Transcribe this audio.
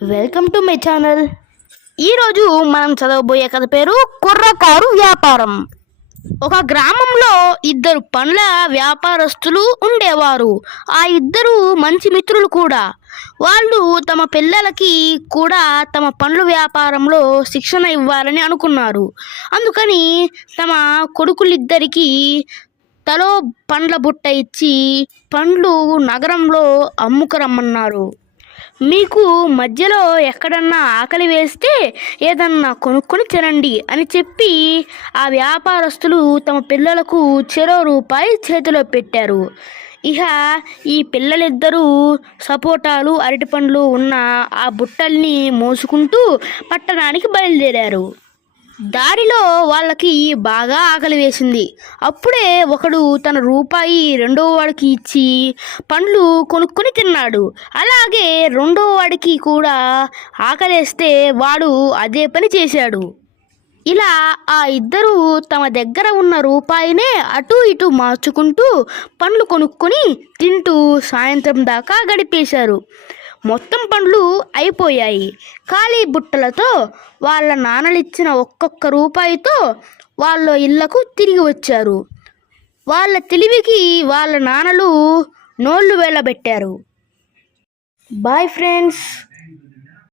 Welcome to my channel. ఈరోజు మనం చదవబోయే కథ పేరు కుర్రకారు వ్యాపారం. ఒక గ్రామంలో ఇద్దరు పండ్ల వ్యాపారస్తులు ఉండేవారు. ఆ ఇద్దరు మంచి మిత్రులు కూడా. వాళ్ళు తమ పిల్లలకి కూడా తమ పండ్ల వ్యాపారంలో శిక్షణ ఇవ్వాలని అనుకున్నారు. అందుకని తమ కొడుకులిద్దరికీ తలో పండ్ల బుట్ట ఇచ్చి పండ్లు నగరంలో అమ్ముకురమ్మన్నారు. మీకు మధ్యలో ఎక్కడన్నా ఆకలి వేస్తే ఏదన్నా కొనుక్కొని తినండి అని చెప్పి ఆ వ్యాపారస్తులు తమ పిల్లలకు చెరో రూపాయి చేతిలో పెట్టారు. ఇక ఈ పిల్లలిద్దరూ సపోటాలు అరటిపండ్లు ఉన్న ఆ బుట్టల్ని మోసుకుంటూ పట్టణానికి బయలుదేరారు. దారిలో వాళ్ళకి బాగా ఆకలి వేసింది. అప్పుడే ఒకడు తన రూపాయి రెండో వాడికి ఇచ్చి పండ్లు కొనుక్కొని తిన్నాడు. అలాగే రెండో వాడికి కూడా ఆకలేస్తే వాడు అదే పని చేశాడు. ఇలా ఆ ఇద్దరు తమ దగ్గర ఉన్న రూపాయినే అటు ఇటు మార్చుకుంటూ పండ్లు కొనుక్కొని తింటూ సాయంత్రం దాకా గడిపేశారు. మొత్తం పండ్లు అయిపోయాయి. ఖాళీ బుట్టలతో వాళ్ళ నాన్నలిచ్చిన ఒక్కొక్క రూపాయితో వాళ్ళ ఇళ్లకు తిరిగి వచ్చారు. వాళ్ళ తెలివికి వాళ్ళ నాన్నలు నోళ్ళు వెళ్ళబెట్టారు. Bye friends.